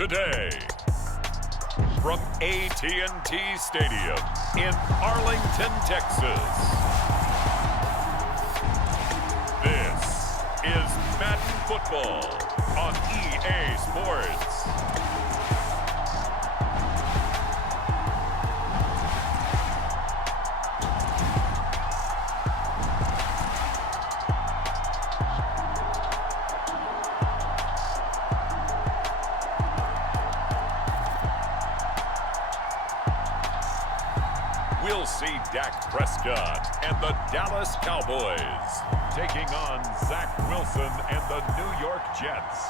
today. From AT&T Stadium in Arlington, Texas. This is Madden Football on EA Sports. We'll see Dak Prescott and the Dallas Cowboys taking on Zach Wilson and the New York Jets.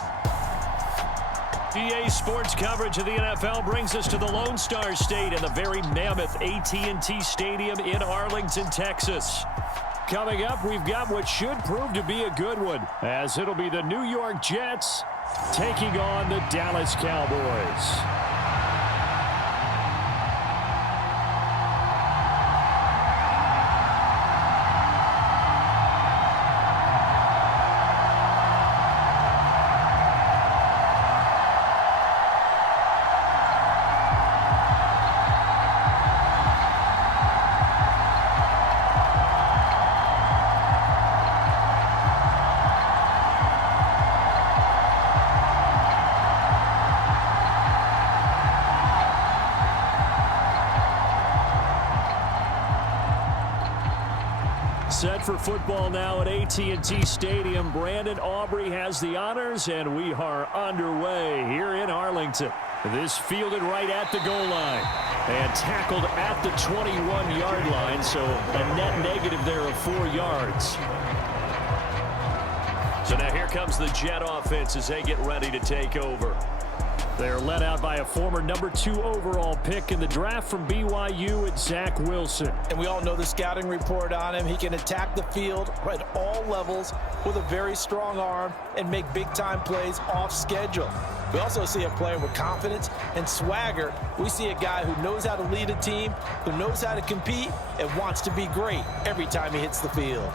EA Sports coverage of the NFL brings us to the Lone Star State and the very mammoth AT&T Stadium in Arlington, Texas. Coming up, we've got what should prove to be a good one, as it'll be the New York Jets taking on the Dallas Cowboys. Set for football now at AT&T Stadium. Brandon Aubrey has the honors, and we are underway here in Arlington. This fielded right at the goal line and tackled at the 21-yard line, so a net negative there of 4 yards. So now here comes the Jet offense as they get ready to take over. They're led out by a former number 2 overall pick in the draft from BYU at Zach Wilson. And we all know the scouting report on him. He can attack the field at all levels with a very strong arm and make big-time plays off schedule. We also see a player with confidence and swagger. We see a guy who knows how to lead a team, who knows how to compete, and wants to be great every time he hits the field.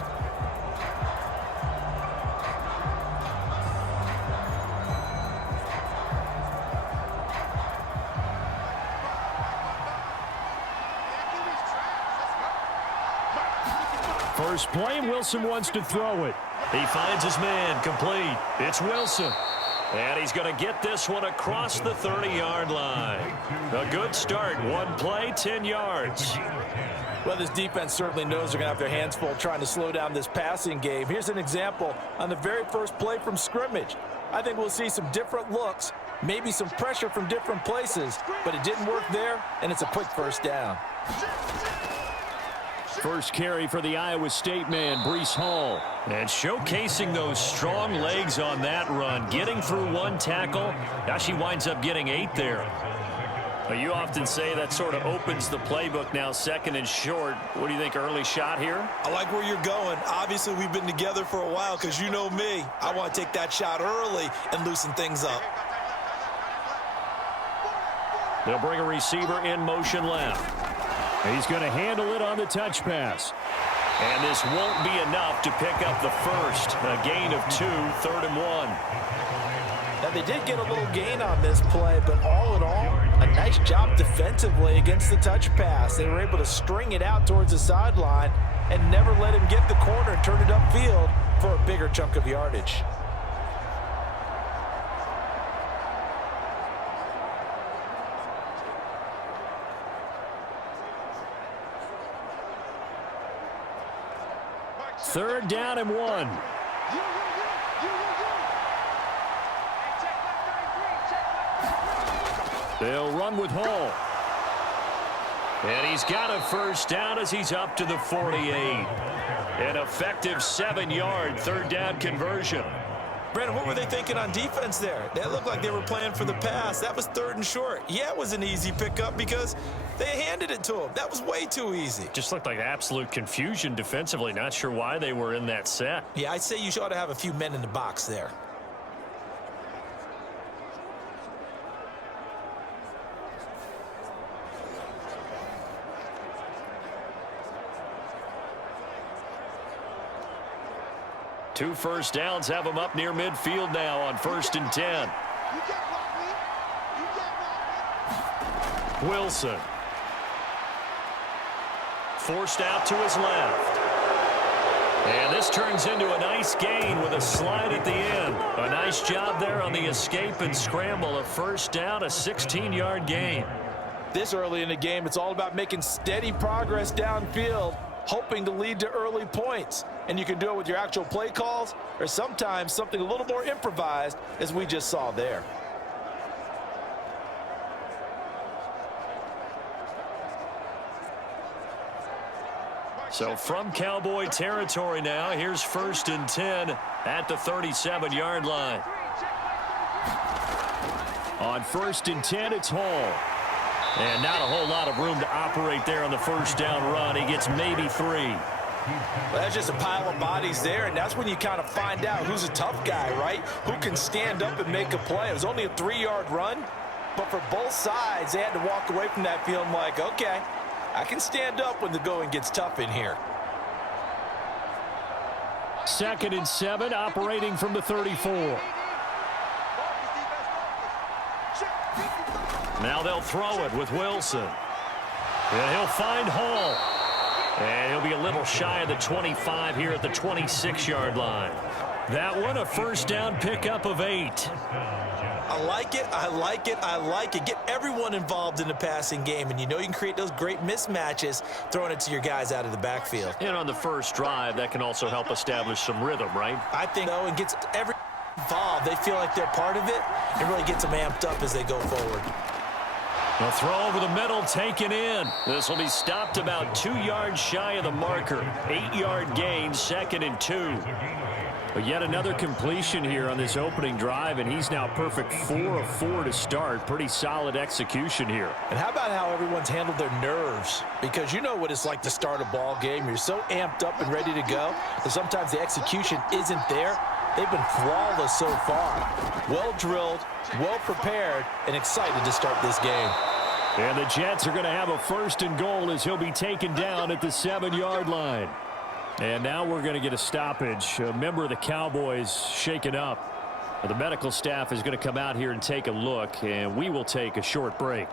First play, Wilson wants to throw it. He finds his man, complete. It's Wilson. And he's going to get this one across the 30-yard line. A good start. One play, 10 yards. Well, this defense certainly knows they're going to have their hands full trying to slow down this passing game. Here's an example on the very first play from scrimmage. I think we'll see some different looks, maybe some pressure from different places, but it didn't work there, and it's a quick first down. First carry for the Iowa State man, Breece Hall. And showcasing those strong legs on that run, getting through one tackle. Now she winds up getting 8 there. Well, you often say that sort of opens the playbook now, second and short. What do you think, early shot here? I like where you're going. Obviously, we've been together for a while because you know me. I want to take that shot early and loosen things up. They'll bring a receiver in motion left. He's going to handle it on the touch pass. And this won't be enough to pick up the first. A gain of 2, 3rd and 1. Now, they did get a little gain on this play, but all in all, a nice job defensively against the touch pass. They were able to string it out towards the sideline and never let him get the corner and turn it upfield for a bigger chunk of yardage. Third down and 1. They'll run with Hall. And he's got a first down as he's up to the 48. An effective 7-yard third down conversion. Brandon, what were they thinking on defense there? That looked like they were playing for the pass. That was 3rd and short. Yeah, it was an easy pickup because they handed it to him. That was way too easy. Just looked like absolute confusion defensively. Not sure why they were in that set. Yeah, I'd say you ought to have a few men in the box there. Two first downs have them up near midfield now on 1st and 10. Wilson. Forced out to his left. And this turns into a nice gain with a slide at the end. A nice job there on the escape and scramble. A first down, a 16-yard gain. This early in the game, it's all about making steady progress downfield, hoping to lead to early points. And you can do it with your actual play calls or sometimes something a little more improvised, as we just saw there. So from Cowboy territory now, here's 1st and 10 at the 37-yard line. On 1st and 10, it's Hall. And not a whole lot of room to operate there on the first down run. He gets maybe 3. Well, that's just a pile of bodies there, and that's when you kind of find out who's a tough guy, right? Who can stand up and make a play. It was only a 3-yard run, but for both sides, they had to walk away from that feeling like, okay, I can stand up when the going gets tough in here. 2nd and 7, operating from the 34. Now they'll throw it with Wilson. And he'll find Hall. And he'll be a little shy of the 25 here at the 26-yard line. That one, a first down pickup of 8. I like it, I like it, I like it. Get everyone involved in the passing game, and you know you can create those great mismatches throwing it to your guys out of the backfield. And on the first drive, that can also help establish some rhythm, right? I think so, and gets everyone involved. They feel like they're part of it and really gets them amped up as they go forward. A throw over the middle, taken in. This will be stopped about 2 yards shy of the marker. 8-yard gain, 2nd and 2. But yet another completion here on this opening drive, and he's now perfect 4 of 4 to start. Pretty solid execution here. And how about how everyone's handled their nerves? Because you know what it's like to start a ball game. You're so amped up and ready to go that sometimes the execution isn't there. They've been flawless so far. Well drilled, well prepared, and excited to start this game. And the Jets are going to have a 1st and goal as he'll be taken down at the 7-yard line. And now we're going to get a stoppage. A member of the Cowboys shaken up. The medical staff is going to come out here and take a look, and we will take a short break.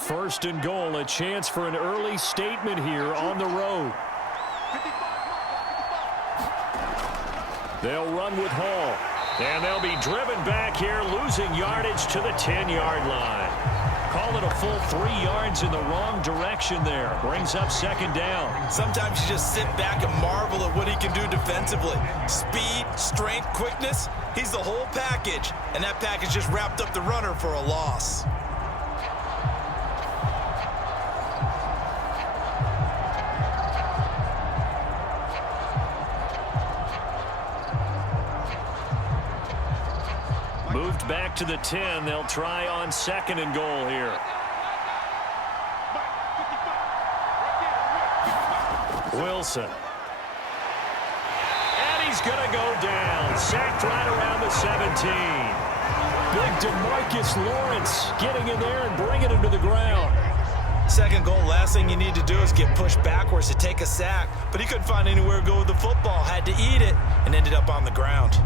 First and goal, a chance for an early statement here on the road. They'll run with Hall. And they'll be driven back here, losing yardage to the 10-yard line. Call it a full 3 yards in the wrong direction there. Brings up 2nd down. Sometimes you just sit back and marvel at what he can do defensively. Speed, strength, quickness, he's the whole package. And that package just wrapped up the runner for a loss. Moved back to the 10. They'll try on 2nd and goal here. Wilson. And he's going to go down. Sacked right around the 17. Big DeMarcus Lawrence getting in there and bringing him to the ground. 2nd goal, last thing you need to do is get pushed backwards to take a sack. But he couldn't find anywhere to go with the football. Had to eat it and ended up on the ground.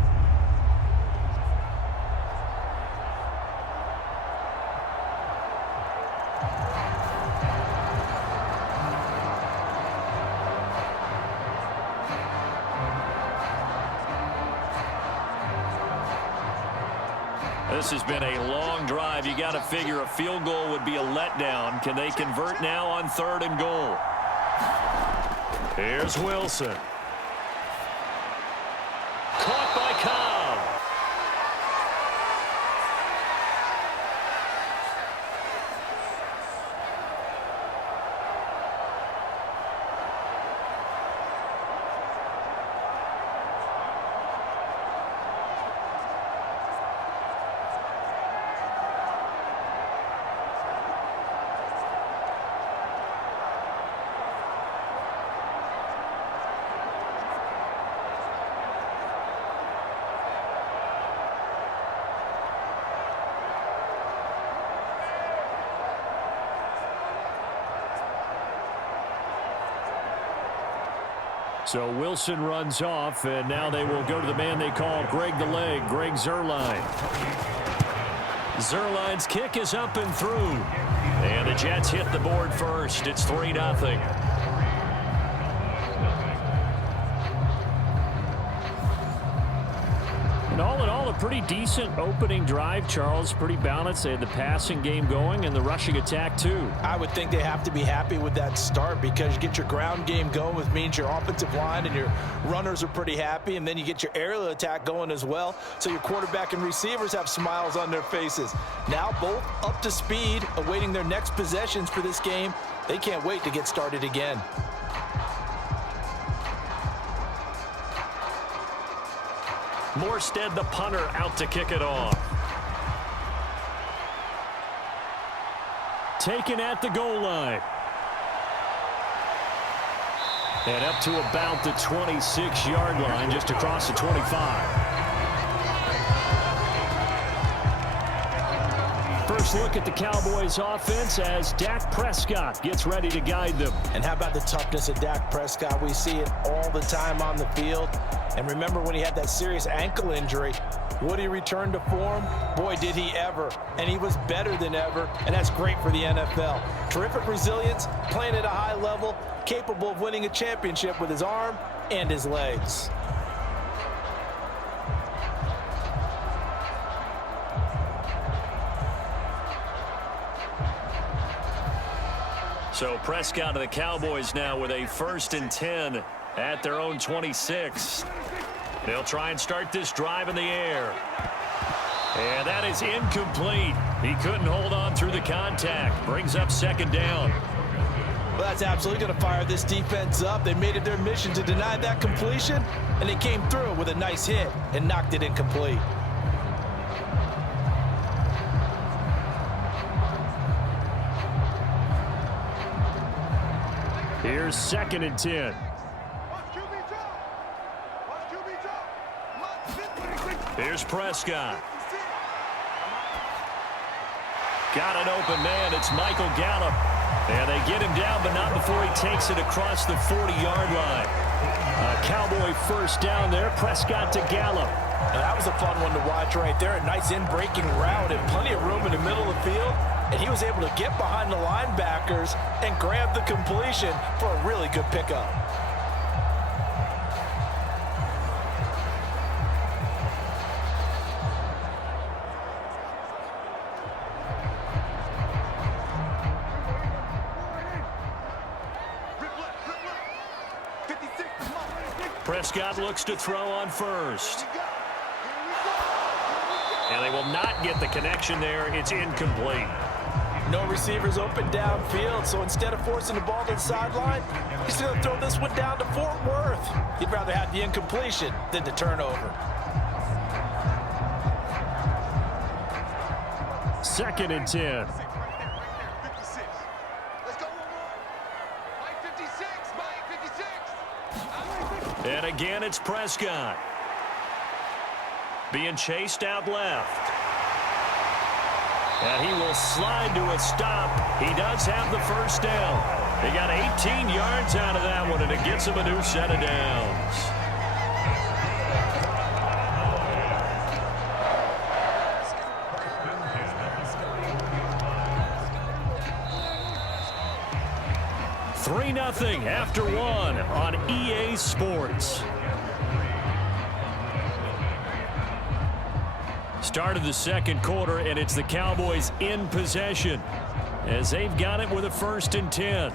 This has been a long drive. You got to figure a field goal would be a letdown. Can they convert now on 3rd and goal? Here's Wilson. Caught by Cobb. So Wilson runs off, and now they will go to the man they call Greg the Leg, Greg Zuerlein. Zuerlein's kick is up and through. And the Jets hit the board first. It's 3-0. And all in all, a pretty decent opening drive, Charles. Pretty balanced. They had the passing game going and the rushing attack, too. I would think they have to be happy with that start because you get your ground game going, which means your offensive line and your runners are pretty happy, and then you get your aerial attack going as well, so your quarterback and receivers have smiles on their faces. Now both up to speed, awaiting their next possessions for this game. They can't wait to get started again. Morstead, the punter, out to kick it off. Taken at the goal line. And up to about the 26-yard line, just across the 25. First look at the Cowboys offense as Dak Prescott gets ready to guide them. And how about the toughness of Dak Prescott? We see it all the time on the field. And remember when he had that serious ankle injury, would he return to form? Boy, did he ever. And he was better than ever, and that's great for the NFL. Terrific resilience, playing at a high level, capable of winning a championship with his arm and his legs. So Prescott and the Cowboys now with a 1st and 10 at their own 26. They'll try and start this drive in the air. And that is incomplete. He couldn't hold on through the contact. Brings up 2nd down. Well, that's absolutely going to fire this defense up. They made it their mission to deny that completion, and they came through with a nice hit and knocked it incomplete. Here's 2nd and 10. Here's Prescott. Got an open man. It's Michael Gallup. And they get him down, but not before he takes it across the 40-yard line. A Cowboy 1st down there. Prescott to Gallup. Now, that was a fun one to watch right there. A nice in-breaking route and plenty of room in the middle of the field. And he was able to get behind the linebackers and grab the completion for a really good pickup. Prescott looks to throw on 1st. And they will not get the connection there. It's incomplete. No receivers open downfield, so instead of forcing the ball to the sideline, he's going to throw this one down to Fort Worth. He'd rather have the incompletion than the turnover. 2nd and 10. And again, it's Prescott. Being chased out left. And he will slide to a stop. He does have the 1st down. He got 18 yards out of that one, and it gets him a new set of downs. Nothing after 1 on EA Sports. Start of the 2nd quarter, and it's the Cowboys in possession as they've got it with a 1st and 10.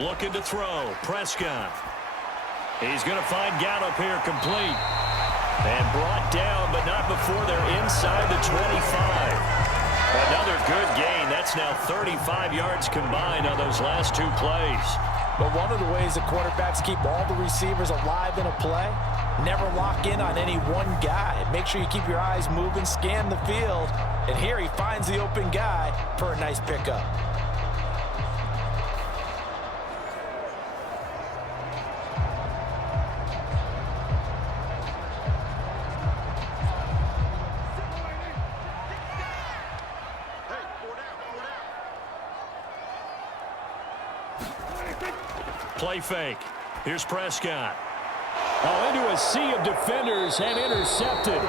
Looking to throw. Prescott. He's going to find Gallup here complete. And brought down, but not before they're inside the 25. Another good gain. That's now 35 yards combined on those last 2 plays. But one of the ways the quarterbacks keep all the receivers alive in a play, never lock in on any one guy. Make sure you keep your eyes moving, scan the field. And here he finds the open guy for a nice pickup. play fake. Here's Prescott. Oh, into a sea of defenders and intercepted.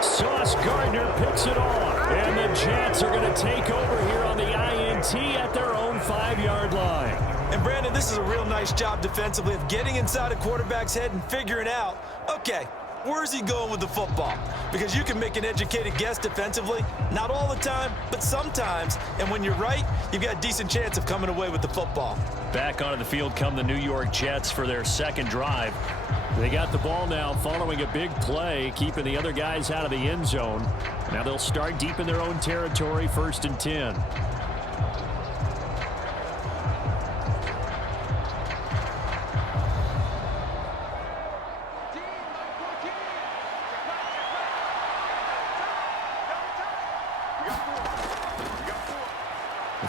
Sauce Gardner picks it off. And the Jets are going to take over here on the INT at their own 5-yard line. And Brandon, this is a real nice job defensively of getting inside a quarterback's head and figuring out, okay, where's he going with the football? Because you can make an educated guess defensively, not all the time, but sometimes. And when you're right, you've got a decent chance of coming away with the football. Back onto the field come the New York Jets for their second drive. They got the ball now following a big play, keeping the other guys out of the end zone. Now they'll start deep in their own territory, 1st and 10.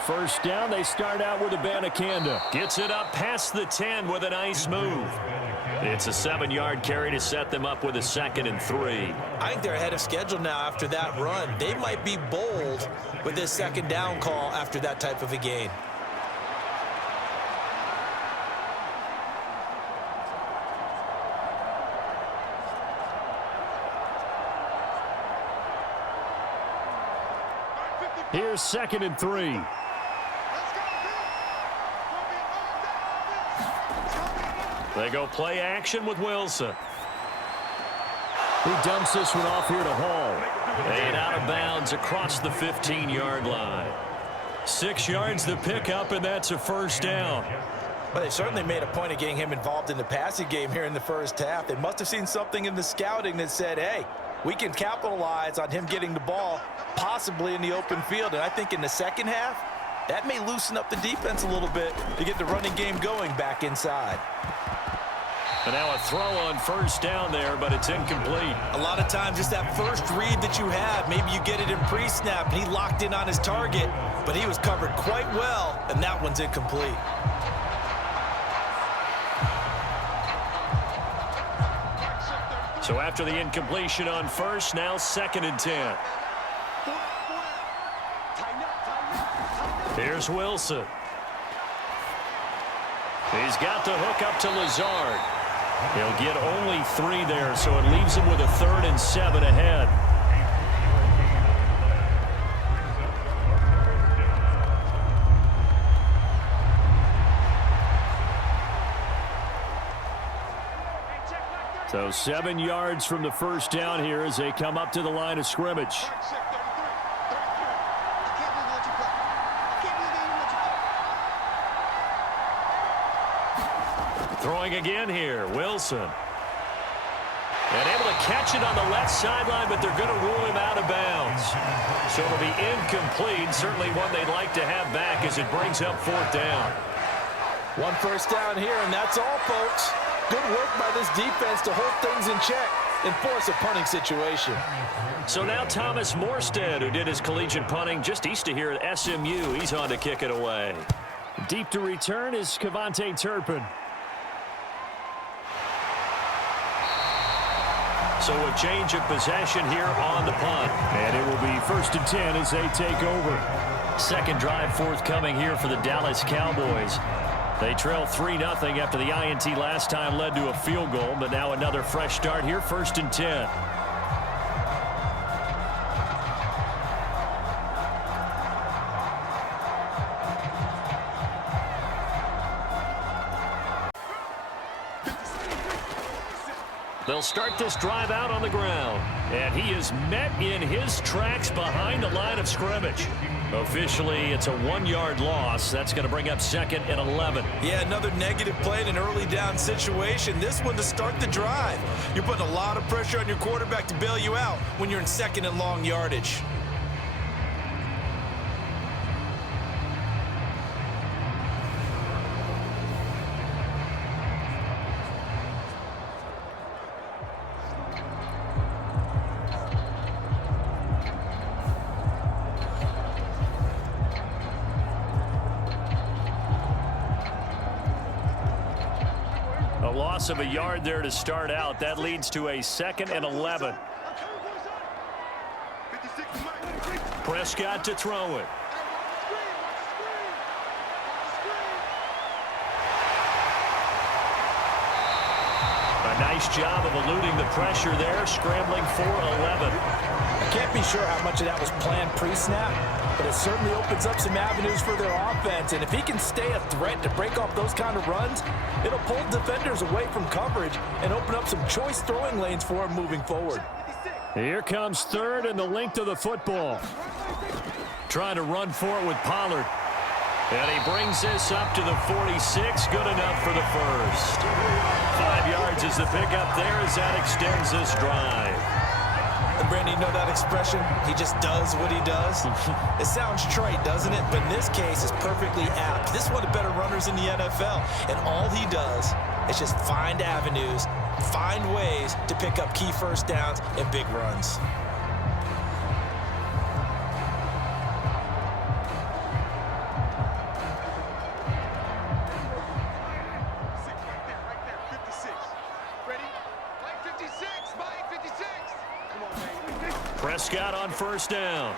First down, they start out with Abanikanda. Gets it up past the 10 with a nice move. It's a 7-yard carry to set them up with a 2nd and 3. I think they're ahead of schedule now after that run. They might be bold with this 2nd down call after that type of a gain. Here's 2nd and 3. They go play action with Wilson. He dumps this one off here to Hall. And out of bounds across the 15-yard line. 6 yards the pickup, and that's a 1st down. Well, they certainly made a point of getting him involved in the passing game here in the first half. They must have seen something in the scouting that said, hey, we can capitalize on him getting the ball, possibly in the open field. And I think in the second half, that may loosen up the defense a little bit to get the running game going back inside. And now a throw on 1st down there, but it's incomplete. A lot of times it's that first read that you have. Maybe you get it in pre-snap, and he locked in on his target, but he was covered quite well, and that one's incomplete. So after the incompletion on 1st, now 2nd and 10. Here's Wilson. He's got the hook up to Lazard. He'll get only 3 there, so it leaves him with a 3rd and 7 ahead. So 7 yards from the 1st down here as they come up to the line of scrimmage. Throwing again here, Wilson. And able to catch it on the left sideline, but they're going to rule him out of bounds. So it'll be incomplete, certainly one they'd like to have back as it brings up 4th down. 1 1st down here, and that's all, folks. Good work by this defense to hold things in check and force a punting situation. So now Thomas Morstead, who did his collegiate punting just east of here at SMU, he's on to kick it away. Deep to return is Kevontae Turpin. So a change of possession here on the punt. And it will be 1st and 10 as they take over. Second drive forthcoming here for the Dallas Cowboys. They trail 3-0 after the INT last time led to a field goal, but now another fresh start here, 1st and 10. They'll start this drive out on the ground. And he is met in his tracks behind the line of scrimmage. Officially, it's a 1-yard loss. That's going to bring up 2nd and 11. Yeah, another negative play in an early down situation. This one to start the drive. You're putting a lot of pressure on your quarterback to bail you out when you're in 2nd and long yardage. Loss of a yard there to start out. That leads to a 2nd and 11. Prescott to throw it. A nice job of eluding the pressure there, scrambling for 11. I can't be sure how much of that was planned pre-snap, but it certainly opens up some avenues for their offense. And if he can stay a threat to break off those kind of runs, it'll pull defenders away from coverage and open up some choice throwing lanes for him moving forward. Here comes third and the length of the football. Trying to run for it with Pollard. And he brings this up to the 46. Good enough for the first. 5 yards is the pickup there as that extends this drive. And Brandon, you know that expression? He just does what he does. It sounds trite, doesn't it? But in this case, it's perfectly apt. This is one of the better runners in the NFL. And all he does is just find avenues, find ways to pick up key first downs and big runs. Prescott on first down.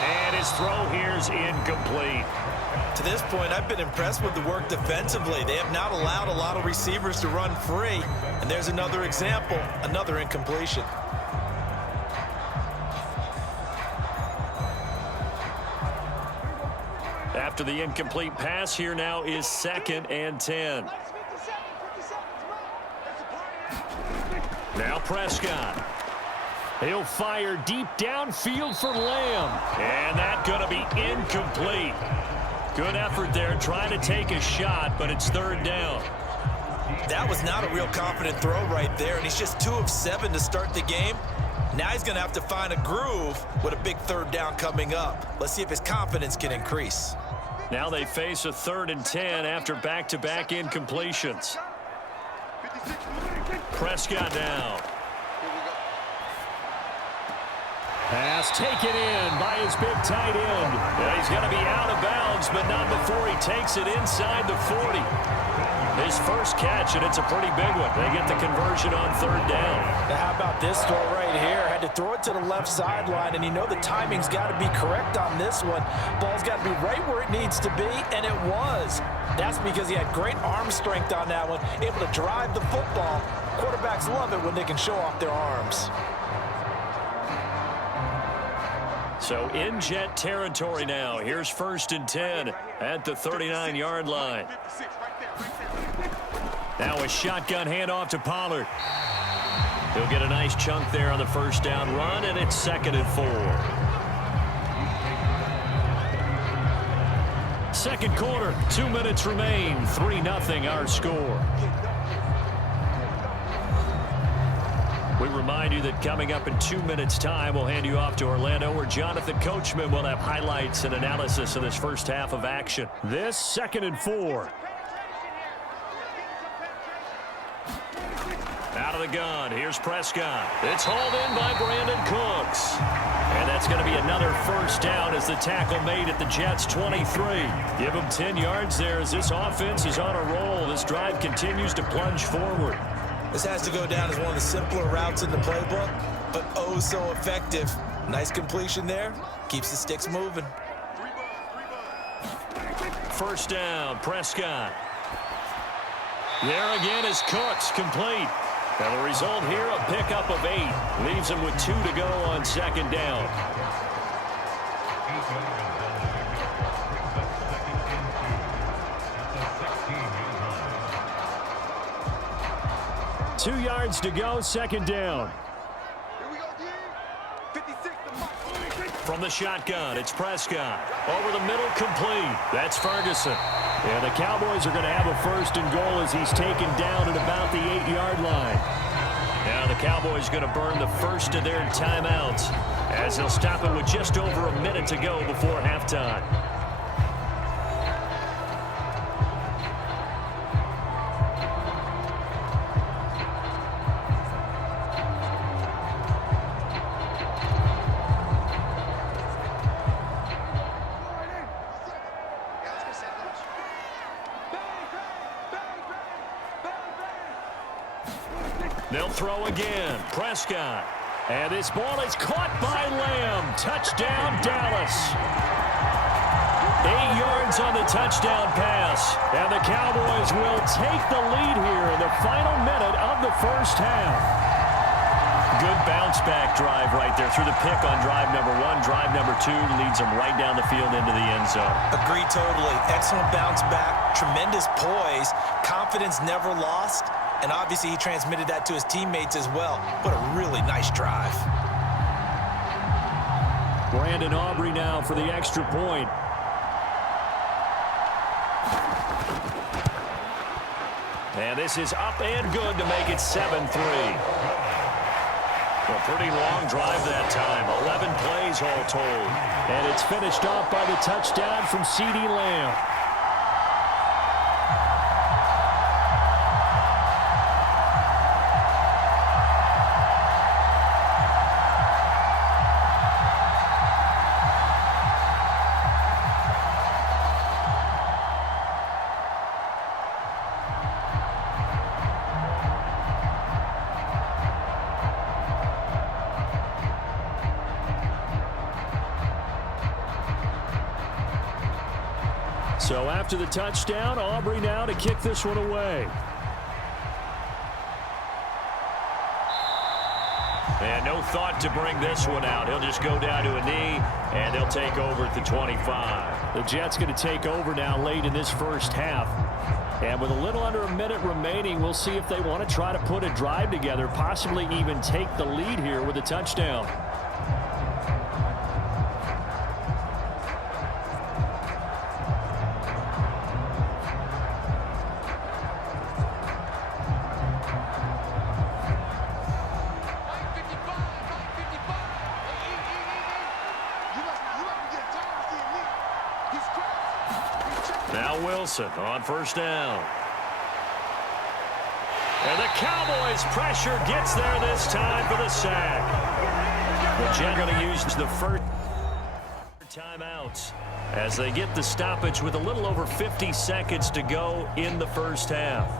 And his throw here's incomplete. To this point, I've been impressed with the work defensively. They have not allowed a lot of receivers to run free. And there's another example, another incompletion. After the incomplete pass, here now is 2nd and 10. Now Prescott. He'll fire deep downfield for Lamb. And that's going to be incomplete. Good effort there trying to take a shot, but it's 3rd down. That was not a real confident throw right there, and he's just 2 of 7 to start the game. Now he's going to have to find a groove with a big 3rd down coming up. Let's see if his confidence can increase. Now they face a 3rd and 10 after back-to-back incompletions. Prescott now. Pass taken in by his big tight end. Yeah, he's going to be out of bounds, but not before he takes it inside the 40. His first catch, and it's a pretty big one. They get the conversion on 3rd down. Now how about this throw right here? Had to throw it to the left sideline, and you know the timing's got to be correct on this one. Ball's got to be right where it needs to be, and it was. That's because he had great arm strength on that one, able to drive the football. Quarterbacks love it when they can show off their arms. So in Jet territory now. Here's 1st and 10 at the 39-yard line. Now a shotgun handoff to Pollard. He'll get a nice chunk there on the 1st down run, and it's 2nd and 4. 2nd quarter, 2 minutes remain. 3-0 our score. We remind you that coming up in 2 minutes' time, we'll hand you off to Orlando, where Jonathan Coachman will have highlights and analysis of this first half of action. This 2nd and 4. Out of the gun, here's Prescott. It's hauled in by Brandon Cooks. And that's going to be another 1st down as the tackle made at the Jets' 23. Give them 10 yards there as this offense is on a roll. This drive continues to plunge forward. This has to go down as one of the simpler routes in the playbook, but oh so effective. Nice completion there. Keeps the sticks moving. 1st down, Prescott. There again is Cooks, complete. And the result here, a pickup of 8. Leaves him with 2 to go on 2nd down. Two yards to go, 2nd down. From the shotgun, it's Prescott. Over the middle, complete. That's Ferguson. And the Cowboys are going to have a 1st and goal as he's taken down at about the 8-yard line. Now the Cowboys going to burn the first of their timeouts as they'll stop it with just over a minute to go before halftime. They'll throw again. Prescott. And this ball is caught by Lamb. Touchdown, Dallas. 8 yards on the touchdown pass. And the Cowboys will take the lead here in the final minute of the first half. Good bounce-back drive right there through the pick on drive number 1. Drive number 2 leads them right down the field into the end zone. Agree totally. Excellent bounce back. Tremendous poise. Confidence never lost. And obviously he transmitted that to his teammates as well. What a really nice drive. Brandon Aubrey now for the extra point. And this is up and good to make it 7-3. A pretty long drive that time. 11 plays all told. And it's finished off by the touchdown from CeeDee Lamb. So after the touchdown, Aubrey now to kick this one away. And no thought to bring this one out. He'll just go down to a knee, and they'll take over at the 25. The Jets going to take over now late in this first half. And with a little under a minute remaining, we'll see if they want to try to put a drive together, possibly even take the lead here with a touchdown. Now Wilson on first down. And the Cowboys pressure gets there this time for the sack. The Jets going to use the first timeouts as they get the stoppage with a little over 50 seconds to go in the first half.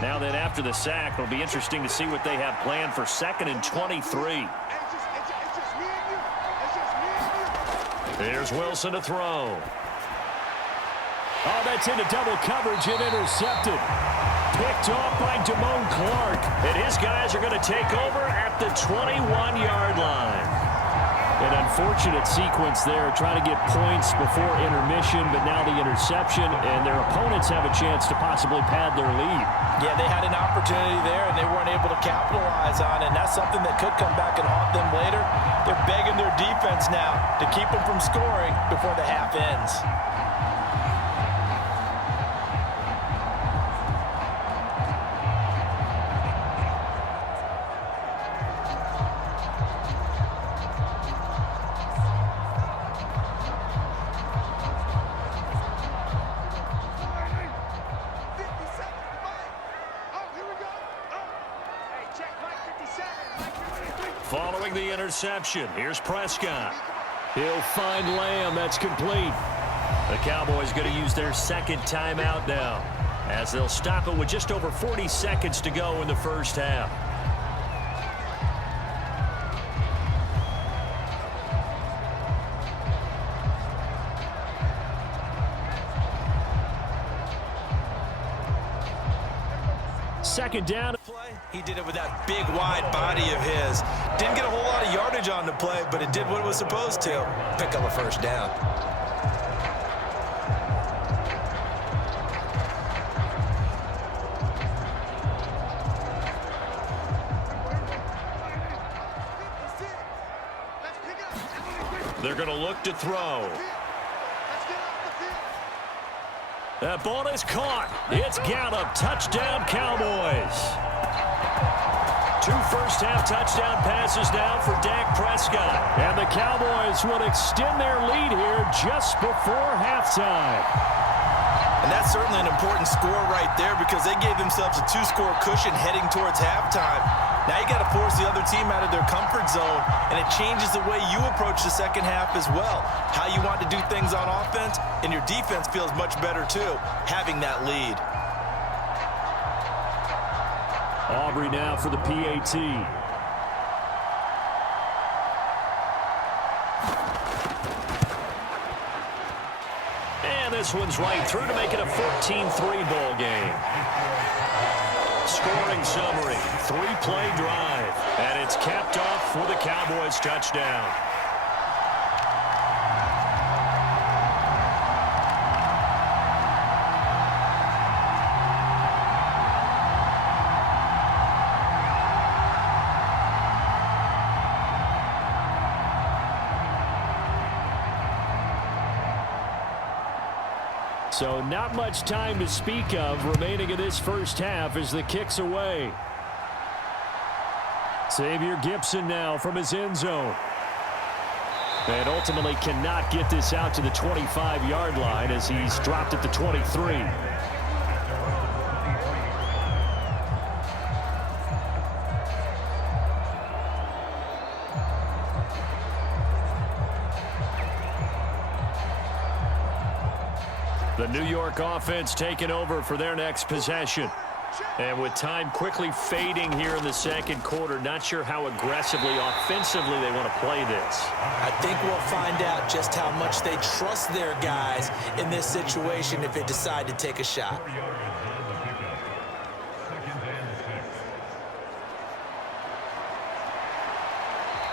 Now then, after the sack, it'll be interesting to see what they have planned for 2nd and 23. Here's Wilson to throw. Oh, that's into double coverage and intercepted. Picked off by Damone Clark. And his guys are going to take over at the 21-yard line. An unfortunate sequence there, trying to get points before intermission, but now the interception, and their opponents have a chance to possibly pad their lead. Yeah, they had an opportunity there, and they weren't able to capitalize on it, and that's something that could come back and haunt them later. They're begging their defense now to keep them from scoring before the half ends. Following the interception, here's Prescott. He'll find Lamb. That's complete. The Cowboys going to use their second timeout now, as they'll stop it with just over 40 seconds to go in the first half. Second down. He did it with that big, wide body of his. Didn't get a whole lot of yardage on the play, but it did what it was supposed to. Pick up a first down. They're going to look to throw. That ball is caught. It's Gallup. Touchdown, Cowboys. 2 first-half touchdown passes now for Dak Prescott. And the Cowboys will extend their lead here just before halftime. And that's certainly an important score right there because they gave themselves a 2-score cushion heading towards halftime. Now you got to force the other team out of their comfort zone, and it changes the way you approach the second half as well. How you want to do things on offense, and your defense feels much better too, having that lead. Aubrey now for the PAT. And this one's right through to make it a 14-3 ball game. Scoring summary, 3-play drive, and it's capped off for the Cowboys touchdown. So not much time to speak of remaining in this first half as the kick's away. Xavier Gipson now from his end zone. And ultimately cannot get this out to the 25-yard line as he's dropped at the 23. The New York offense taking over for their next possession. And with time quickly fading here in the second quarter, not sure how aggressively, offensively they want to play this. I think we'll find out just how much they trust their guys in this situation if they decide to take a shot.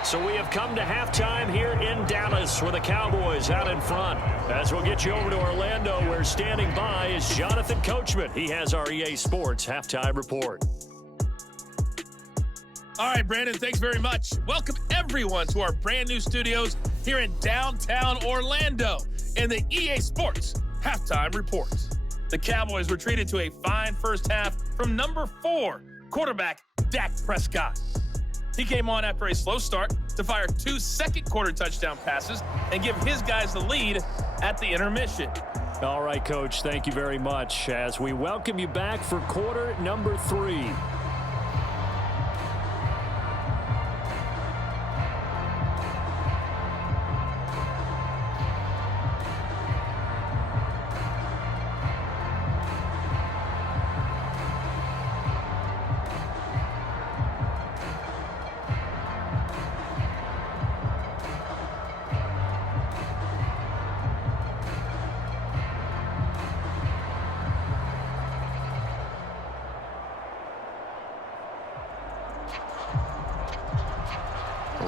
So we have come to halftime here in Dallas with the Cowboys out in front. As we'll get you over to Orlando, where standing by is Jonathan Coachman. He has our EA Sports halftime report. All right, Brandon, thanks very much. Welcome, everyone, to our brand new studios here in downtown Orlando in the EA Sports halftime report. The Cowboys were treated to a fine first half from number 4, quarterback Dak Prescott. He came on after a slow start to fire 2 second-quarter touchdown passes and give his guys the lead at the intermission. All right, Coach, thank you very much as we welcome you back for quarter number 3.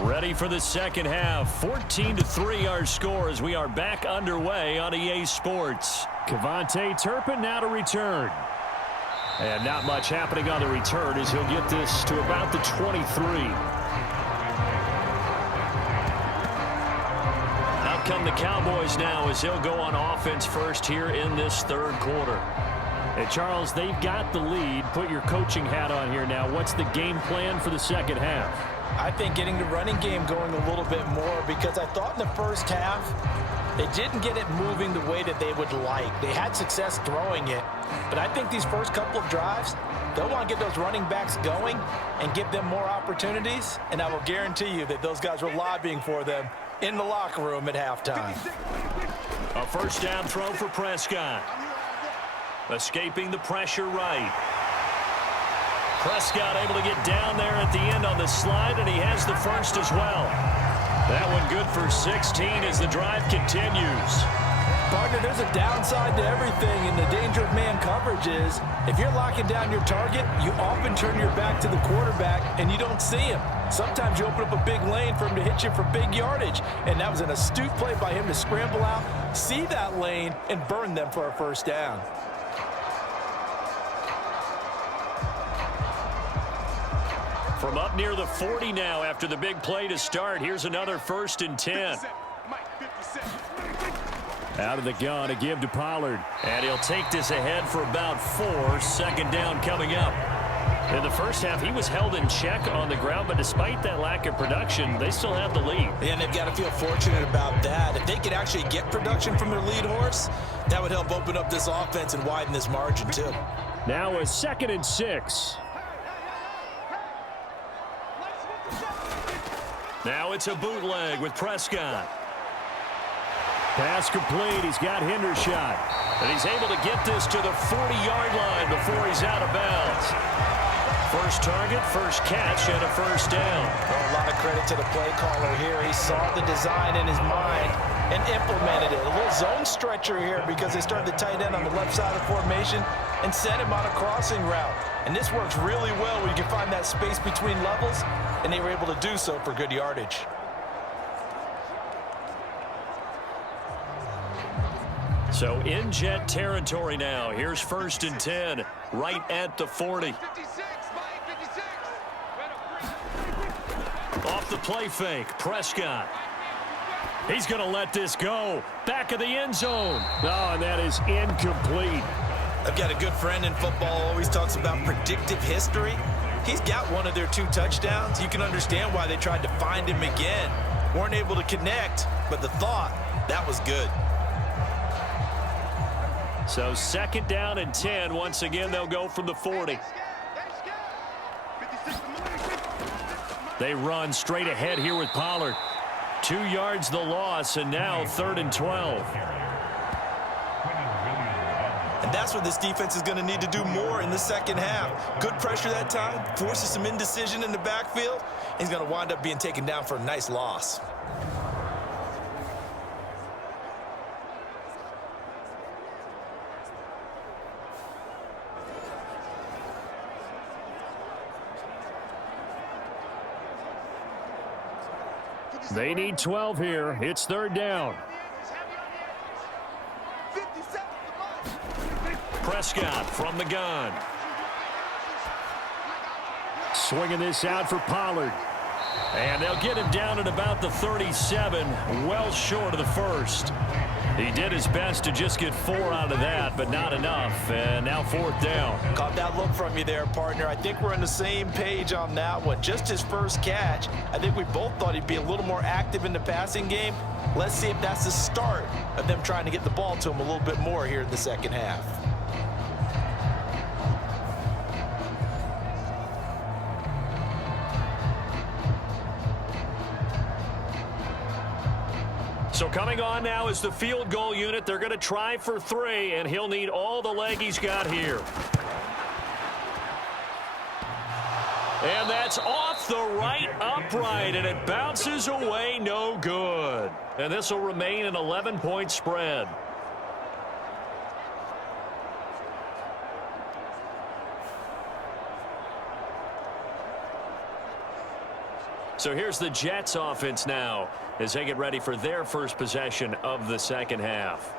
Ready for the second half. 14-3 our score as we are back underway on EA Sports. Kevontae Turpin now to return. And not much happening on the return as he'll get this to about the 23. Out come the Cowboys now as he'll go on offense first here in this third quarter. And Charles, they've got the lead. Put your coaching hat on here now. What's the game plan for the second half? I think getting the running game going a little bit more, because I thought in the first half they didn't get it moving the way that they would like. They had success throwing it, but I think these first couple of drives, they'll want to get those running backs going and give them more opportunities, and I will guarantee you that those guys were lobbying for them in the locker room at halftime. A first down throw for Prescott. Escaping the pressure right. Prescott able to get down there at the end on the slide, and he has the first as well. That one good for 16 as the drive continues. Partner, there's a downside to everything, and the danger of man coverage is if you're locking down your target, you often turn your back to the quarterback, and you don't see him. Sometimes you open up a big lane for him to hit you for big yardage, and that was an astute play by him to scramble out, see that lane, and burn them for a first down. From up near the 40 now after the big play to start. Here's another 1st and 10. Out of the gun to give to Pollard. And he'll take this ahead for about 4. Second down coming up. In the first half, he was held in check on the ground, but despite that lack of production, they still have the lead. And they've got to feel fortunate about that. If they could actually get production from their lead horse, that would help open up this offense and widen this margin too. Now a 2nd and 6. Now it's a bootleg with Prescott. Pass complete. He's got Hendershot. And he's able to get this to the 40-yard line before he's out of bounds. First target, first catch, and a first down. Well, a lot of credit to the play caller here. He saw the design in his mind and implemented it. A little zone stretcher here because they started the tight end on the left side of the formation and sent him on a crossing route. And this works really well where you can find that space between levels, and they were able to do so for good yardage. So in Jet territory now. Here's 1st and 10, right at the 40. Off the play fake, Prescott. He's going to let this go. Back of the end zone. Oh, and that is incomplete. I've got a good friend in football, always talks about predictive history. He's got one of their 2 touchdowns. You can understand why they tried to find him again. Weren't able to connect, but the thought, that was good. So 2nd down and 10. Once again, they'll go from the 40. They run straight ahead here with Pollard. 2 yards the loss, and now 3rd and 12. And that's what this defense is going to need to do more in the second half. Good pressure that time, forces some indecision in the backfield. He's going to wind up being taken down for a nice loss. They need 12 here. It's 3rd down. Prescott from the gun. Swinging this out for Pollard. And they'll get him down at about the 37, well short of the first. He did his best to just get 4 out of that, but not enough. And now 4th down. Caught that look from you there, partner. I think we're on the same page on that one. Just his first catch. I think we both thought he'd be a little more active in the passing game. Let's see if that's the start of them trying to get the ball to him a little bit more here in the second half. So coming on now is the field goal unit. They're going to try for 3, and he'll need all the leg he's got here. And that's off the right upright, and it bounces away, no good. And this will remain an 11-point spread. So here's the Jets offense now as they get ready for their first possession of the second half.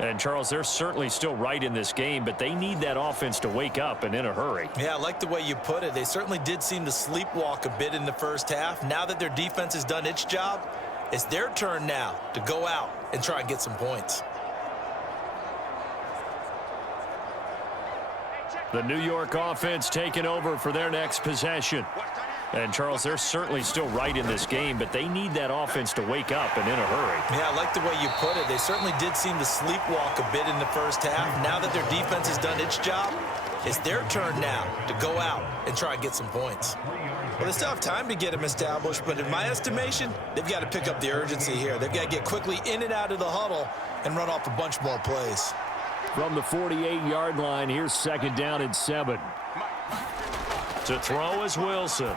And, Charles, they're certainly still right in this game, but they need that offense to wake up and in a hurry. Yeah, I like the way you put it. They certainly did seem to sleepwalk a bit in the first half. Now that their defense has done its job, it's their turn now to go out and try and get some points. The New York offense taking over for their next possession. And, Charles, they're certainly still right in this game, but they need that offense to wake up and in a hurry. Yeah, I like the way you put it. They certainly did seem to sleepwalk a bit in the first half. Now that their defense has done its job, it's their turn now to go out and try and get some points. Well, they still have time to get them established, but in my estimation, they've got to pick up the urgency here. They've got to get quickly in and out of the huddle and run off a bunch more plays. From the 48-yard line, here's 2nd down and 7. To throw is Wilson.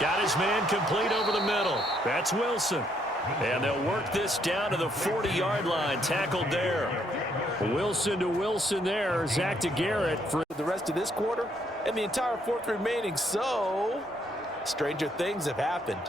Got his man complete over the middle. That's Wilson. And they'll work this down to the 40-yard line. Tackled there. Wilson to Wilson there. Zach to Garrett for the rest of this quarter and the entire 4th remaining. So, stranger things have happened.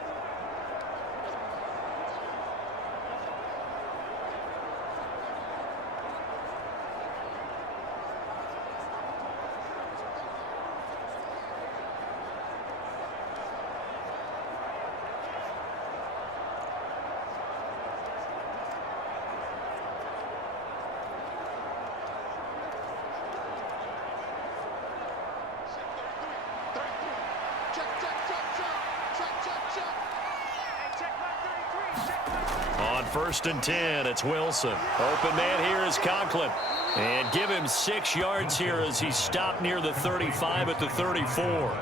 On 1st and 10, it's Wilson. Open man here is Conklin. And give him 6 yards here as he stopped near the 35 at the 34.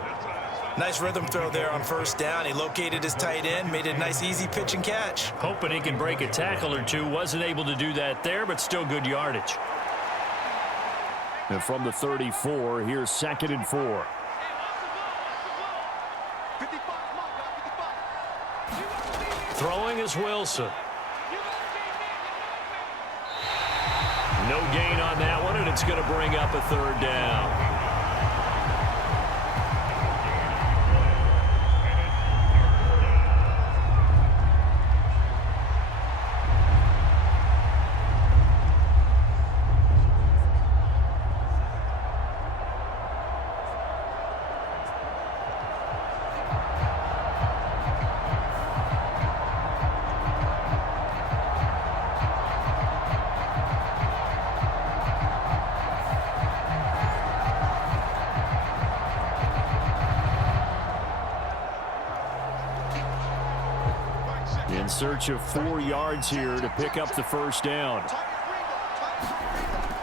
Nice rhythm throw there on 1st down. He located his tight end, made a nice easy pitch and catch. Hoping he can break a tackle or two. Wasn't able to do that there, but still good yardage. And from the 34, here's 2nd and 4. is Wilson. No gain on that one, and it's going to bring up a third down. In search of 4 yards here to pick up the first down.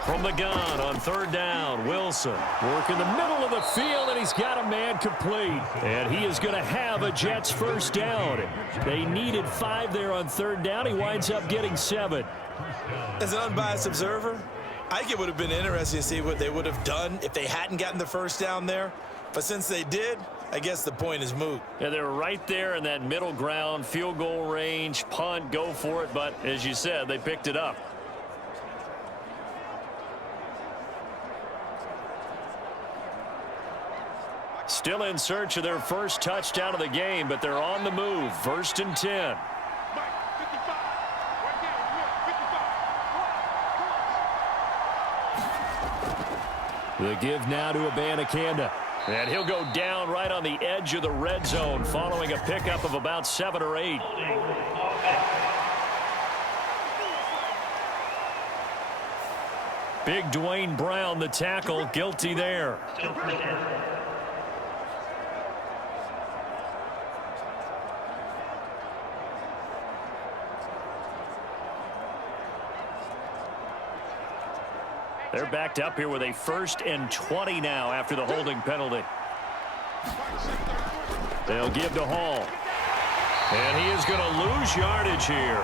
From the gun on third down, Wilson working the middle of the field, and he's got a man complete. And he is going to have a Jets first down. They needed 5 there on third down. He winds up getting 7. As an unbiased observer, I think it would have been interesting to see what they would have done if they hadn't gotten the first down there. But since they did, I guess the point is moot. Yeah, they're right there in that middle ground, field goal range, punt, go for it. But as you said, they picked it up. Still in search of their first touchdown of the game, but they're on the move. 1st and 10. The give now to Abanikanda. And he'll go down right on the edge of the red zone following a pickup of about 7 or 8. Big Dwayne Brown, the tackle, guilty there. They're backed up here with a 1st and 20 now after the holding penalty. They'll give to Hall. And he is going to lose yardage here.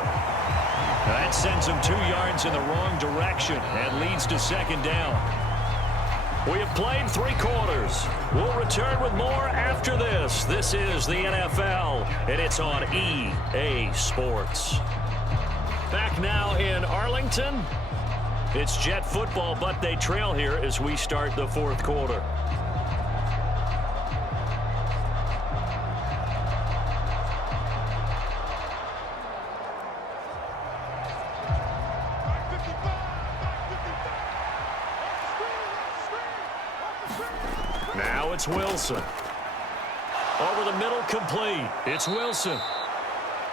That sends him 2 yards in the wrong direction and leads to 2nd down. We have played 3 quarters. We'll return with more after this. This is the NFL, and it's on EA Sports. Back now in Arlington. It's Jet football, but they trail here as we start the 4th quarter. Now it's Wilson. Over the middle, complete. It's Wilson.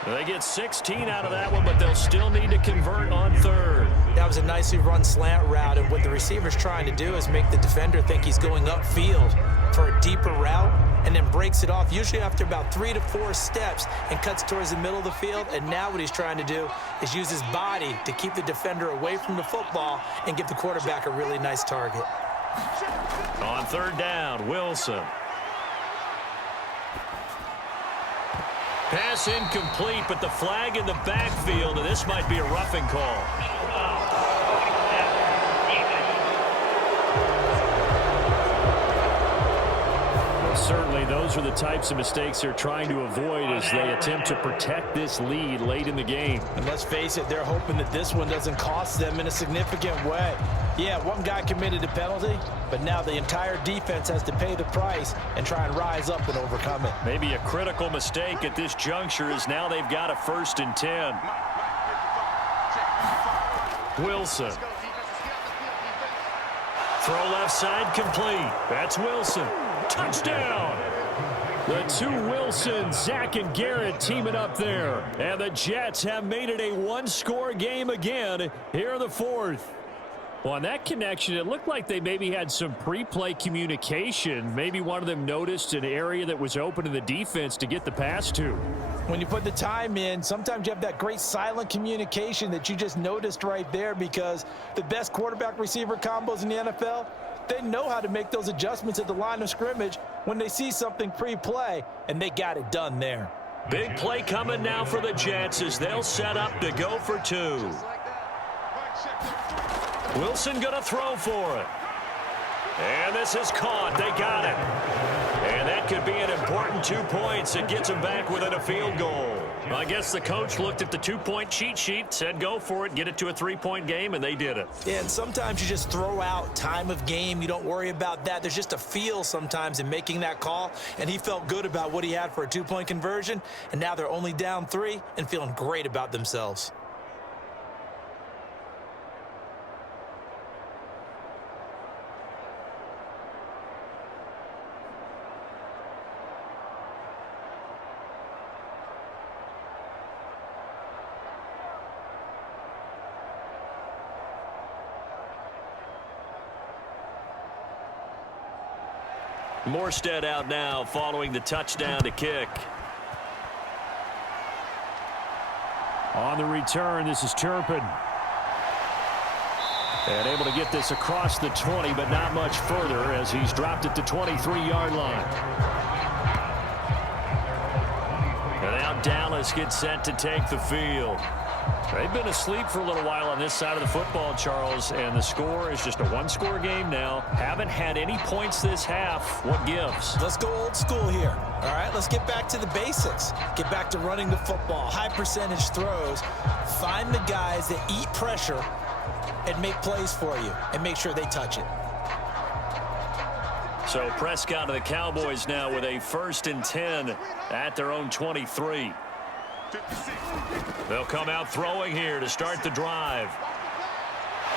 They get 16 out of that one, but they'll still need to convert on 3rd. That was a nicely run slant route, and what the receiver's trying to do is make the defender think he's going upfield for a deeper route and then breaks it off, usually after about 3 to 4 steps, and cuts towards the middle of the field. And now what he's trying to do is use his body to keep the defender away from the football and give the quarterback a really nice target. On 3rd down, Wilson. Pass incomplete, but the flag in the backfield, and this might be a roughing call. Well, certainly those are the types of mistakes they're trying to avoid as they attempt to protect this lead late in the game. And let's face it, they're hoping that this one doesn't cost them in a significant way. Yeah, one guy committed a penalty, but now the entire defense has to pay the price and try and rise up and overcome it. Maybe a critical mistake at this juncture is now they've got a 1st and 10. Wilson. Throw left side, complete. That's Wilson. Touchdown! The 2 Wilsons, Zach and Garrett, teaming up there. And the Jets have made it a 1-score game again here in the 4th. Well, on that connection, it looked like they maybe had some pre-play communication. Maybe one of them noticed an area that was open in the defense to get the pass to. When you put the time in, sometimes you have that great silent communication that you just noticed right there, because the best quarterback-receiver combos in the NFL, they know how to make those adjustments at the line of scrimmage when they see something pre-play, and they got it done there. Big play coming now for the Jets as they'll set up to go for 2. Wilson going to throw for it. And this is caught. They got it. And that could be an important 2 points. It gets them back within a field goal. Well, I guess the coach looked at the two-point cheat sheet, said go for it, get it to a three-point game, and they did it. Yeah, and sometimes you just throw out time of game. You don't worry about that. There's just a feel sometimes in making that call, and he felt good about what he had for a two-point conversion, and now they're only down 3 and feeling great about themselves. Morstead out now following the touchdown to kick. On the return, this is Turpin. And able to get this across the 20, but not much further as he's dropped it to 23-yard line. And now Dallas gets set to take the field. They've been asleep for a little while on this side of the football, Charles, and the score is just a one-score game now. Haven't had any points this half. What gives? Let's go old school here. All right, let's get back to the basics. Get back to running the football, high percentage throws. Find the guys that eat pressure and make plays for you and make sure they touch it. So Prescott of the Cowboys now with a 1st and 10 at their own 23. They'll come out throwing here to start the drive.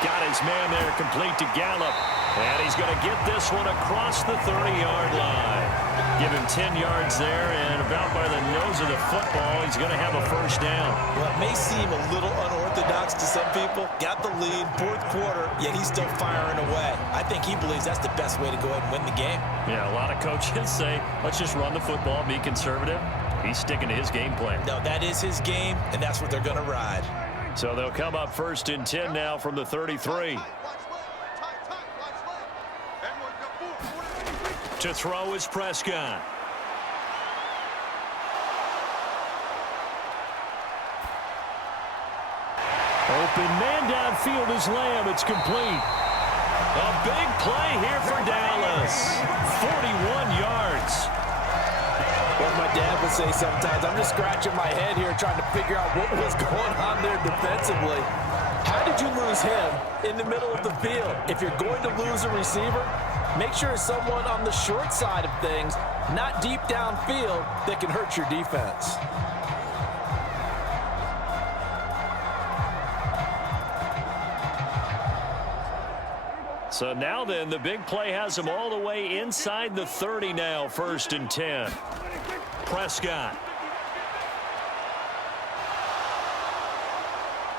Got his man there complete to Gallup. And he's going to get this one across the 30-yard line. Give him 10 yards there, and about by the nose of the football, he's going to have a first down. Well, it may seem a little unorthodox to some people. Got the lead, 4th quarter, yet he's still firing away. I think he believes that's the best way to go ahead and win the game. Yeah, a lot of coaches say, let's just run the football, be conservative. He's sticking to his game plan. No, that is his game, and that's what they're going to ride. So they'll come up 1st and 10 now from the 33. To throw is Prescott. Open man downfield is Lamb. It's complete. A big play here for Dallas. 41 yards. What my dad would say sometimes, I'm just scratching my head here trying to figure out what was going on there defensively. How did you lose him in the middle of the field? If you're going to lose a receiver, make sure it's someone on the short side of things, not deep downfield, that can hurt your defense. So now then, the big play has him all the way inside the 30 now, 1st and 10. Prescott.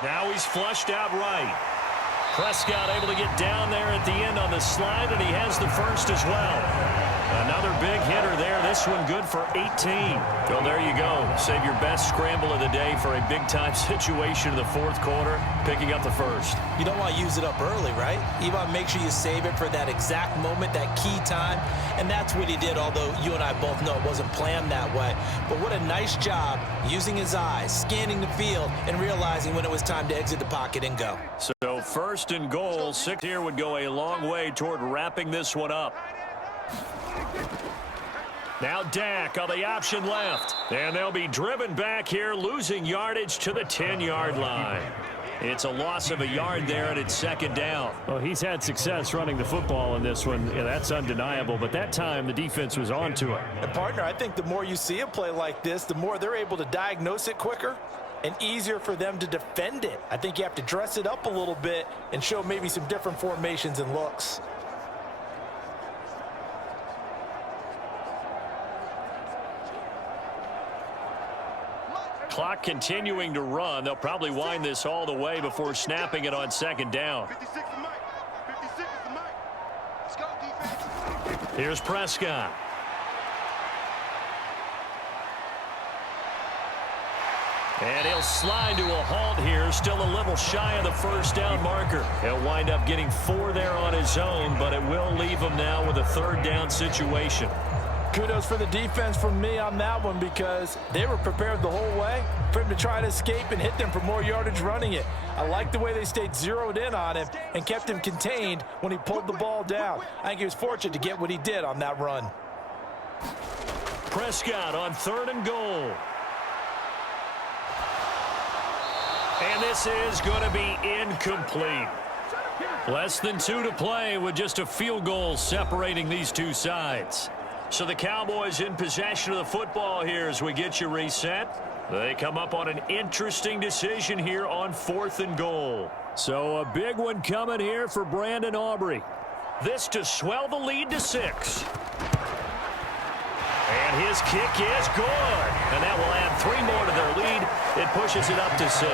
Now he's flushed out right. Prescott able to get down there at the end on the slide, and he has the first as well. Another big hitter there. This one good for 18. Well, there you go. Save your best scramble of the day for a big-time situation in the 4th quarter, picking up the first. You don't want to use it up early, right? You want to make sure you save it for that exact moment, that key time, and that's what he did, although you and I both know it wasn't planned that way. But what a nice job using his eyes, scanning the field, and realizing when it was time to exit the pocket and go. So 1st and goal, 6 here would go a long way toward wrapping this one up. Now Dak on the option left. And they'll be driven back here, losing yardage to the 10-yard line. It's a loss of a yard there, and it's 2nd down. Well, he's had success running the football in this one. Yeah, that's undeniable. But that time, the defense was on to it. And, partner, I think the more you see a play like this, the more they're able to diagnose it quicker and easier for them to defend it. I think you have to dress it up a little bit and show maybe some different formations and looks. Clock continuing to run. They'll probably wind this all the way before snapping it on 2nd down. Here's Prescott. And he'll slide to a halt here. Still a little shy of the 1st down marker. He'll wind up getting 4 there on his own, but it will leave him now with a 3rd down situation. Kudos for the defense from me on that one, because they were prepared the whole way for him to try to escape and hit them for more yardage running it. I like the way they stayed zeroed in on him and kept him contained when he pulled the ball down. I think he was fortunate to get what he did on that run. Prescott on 3rd and goal. And this is going to be incomplete. Less than 2 to play with just a field goal separating these two sides. So the Cowboys in possession of the football here as we get you reset. They come up on an interesting decision here on 4th and goal. So a big one coming here for Brandon Aubrey. This to swell the lead to 6. And his kick is good. And that will add 3 more to their lead. It pushes it up to 6.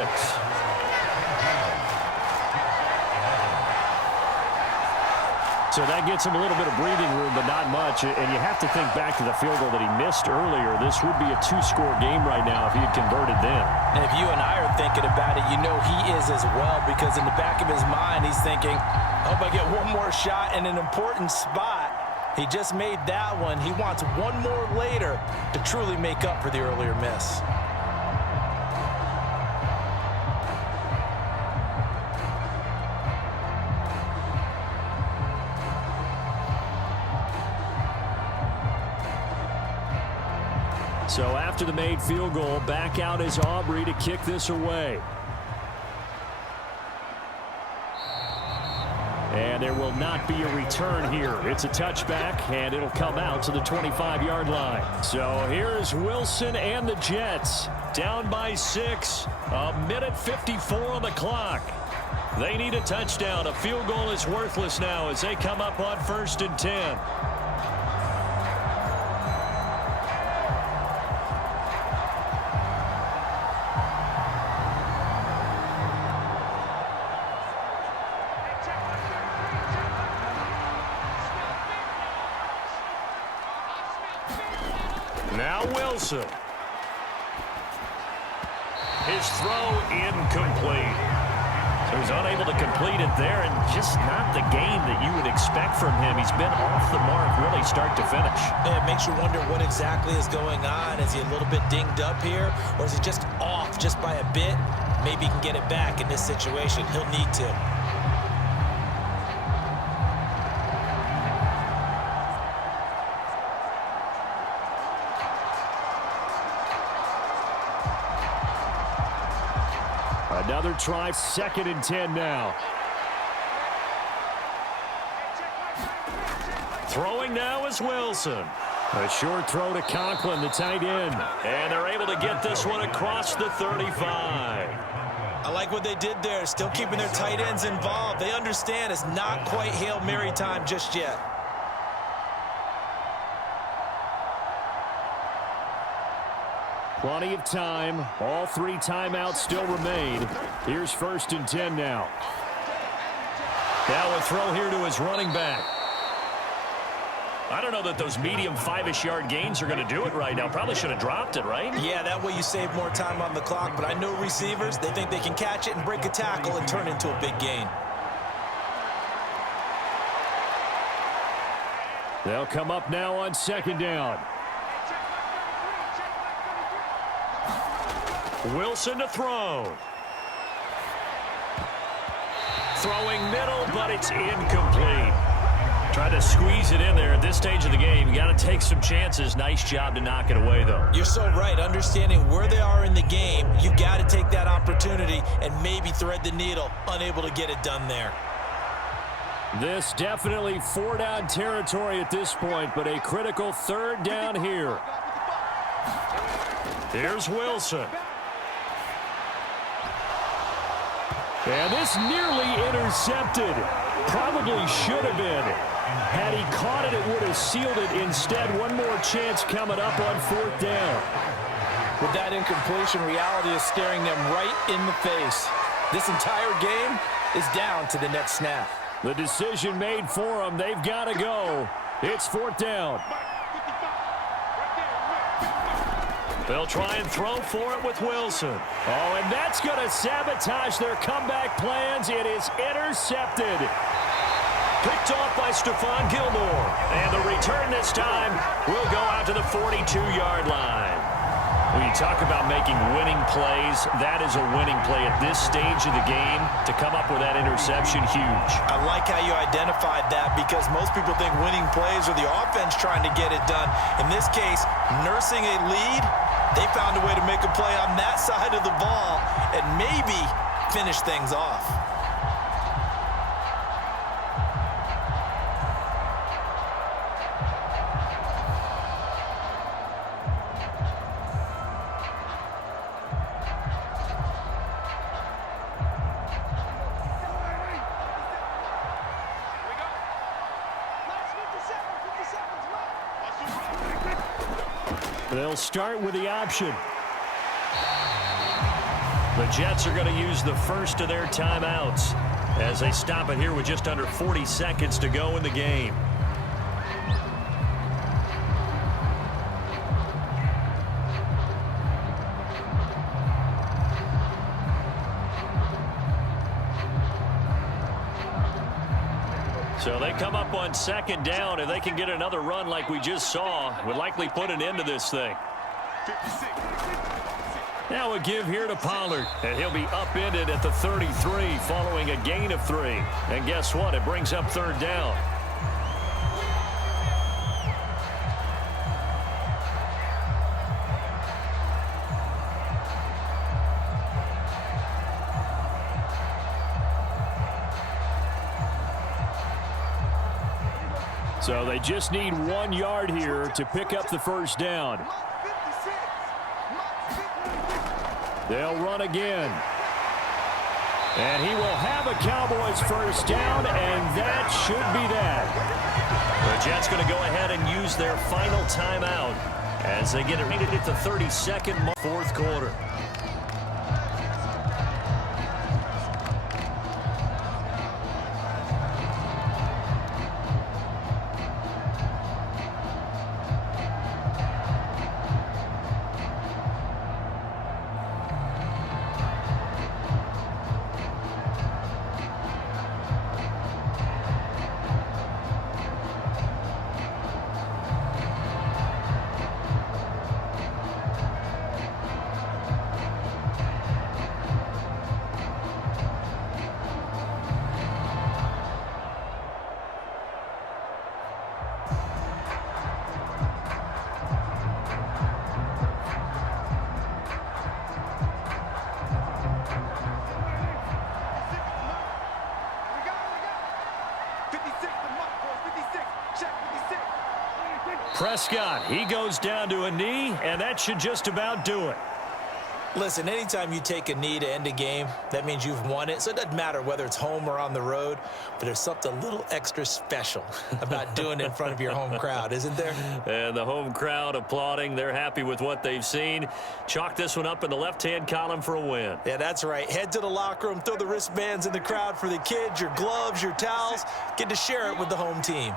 So that gets him a little bit of breathing room, but not much. And you have to think back to the field goal that he missed earlier. This would be a 2-score game right now if he had converted then. And if you and I are thinking about it, you know he is as well, because in the back of his mind, he's thinking, I hope I get one more shot in an important spot. He just made that one. He wants one more later to truly make up for the earlier miss. So after the made field goal, back out is Aubrey to kick this away. And there will not be a return here. It's a touchback, and it'll come out to the 25-yard line. So here's Wilson and the Jets. Down by 6. A minute 54 on the clock. They need a touchdown. A field goal is worthless now as they come up on 1st and 10. Now Wilson. His throw incomplete. So he's unable to complete it there, and just not the game that you would expect from him. He's been off the mark really start to finish. It makes you wonder what exactly is going on. Is he a little bit dinged up here, or is he just off just by a bit? Maybe he can get it back in this situation. He'll need to. Another try, 2nd and 10 now. Throwing now is Wilson. A short throw to Conklin, the tight end. And they're able to get this one across the 35. I like what they did there, still keeping their tight ends involved. They understand it's not quite Hail Mary time just yet. Plenty of time. All 3 timeouts still remain. Here's 1st and 10 now. Now a throw here to his running back. I don't know that those medium 5-ish yard gains are going to do it right now. Probably should have dropped it, right? Yeah, that way you save more time on the clock. But I know receivers, they think they can catch it and break a tackle and turn into a big gain. They'll come up now on 2nd down. Wilson to throw. Throwing middle, but it's incomplete. Try to squeeze it in there at this stage of the game. You got to take some chances. Nice job to knock it away, though. You're so right. Understanding where they are in the game, you got to take that opportunity and maybe thread the needle. Unable to get it done there. This definitely 4-down territory at this point, but a critical 3rd down here. Here's Wilson. And this nearly intercepted. Probably should have been. Had he caught it, it would have sealed it. Instead, one more chance coming up on 4th down. With that incompletion, reality is staring them right in the face. This entire game is down to the next snap. The decision made for them. They've got to go. It's 4th down. They'll try and throw for it with Wilson. Oh, and that's going to sabotage their comeback plans. It is intercepted. Picked off by Stephon Gilmore. And the return this time will go out to the 42-yard line. When you talk about making winning plays, that is a winning play at this stage of the game. To come up with that interception, huge. I like how you identified that, because most people think winning plays are the offense trying to get it done. In this case, nursing a lead They found a way to make a play on that side of the ball and maybe finish things off. They'll start with the option. The Jets are going to use the first of their timeouts as they stop it here with just under 40 seconds to go in the game. So they come up on second down. If they can get another run like we just saw, would likely put an end to this thing. Now a give here to Pollard, and he'll be upended at the 33 following a gain of 3. And guess what? It brings up third down. So they just need 1 yard here to pick up the first down. They'll run again. And he will have a Cowboys first down, and that should be that. The Jets going to go ahead and use their final timeout as they get it rated at the 32nd mark, fourth quarter. Prescott, he goes down to a knee, and that should just about do it. Listen, anytime you take a knee to end a game, that means you've won it. So it doesn't matter whether it's home or on the road, but there's something a little extra special about doing it in front of your home crowd, isn't there? And the home crowd applauding. They're happy with what they've seen. Chalk this one up in the left-hand column for a win. Yeah, that's right. Head to the locker room, throw the wristbands in the crowd for the kids, your gloves, your towels. Get to share it with the home team.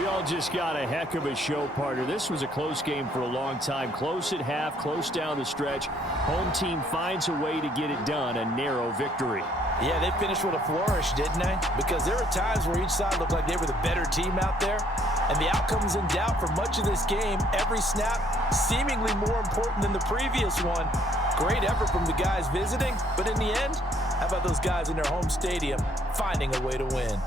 We all just got a heck of a show, partner. This was a close game for a long time. Close at half, close down the stretch. Home team finds a way to get it done, a narrow victory. Yeah, they finished with a flourish, didn't they? Because there were times where each side looked like they were the better team out there. And the outcome's in doubt for much of this game. Every snap seemingly more important than the previous one. Great effort from the guys visiting. But in the end, how about those guys in their home stadium finding a way to win?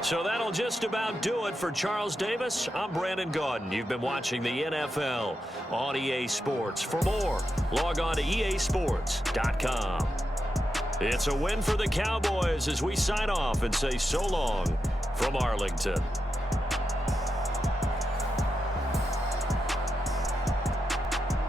So that'll just about do it for Charles Davis. I'm Brandon Gaudin. You've been watching the NFL on EA Sports. For more, log on to easports.com. It's a win for the Cowboys as we sign off and say so long from Arlington.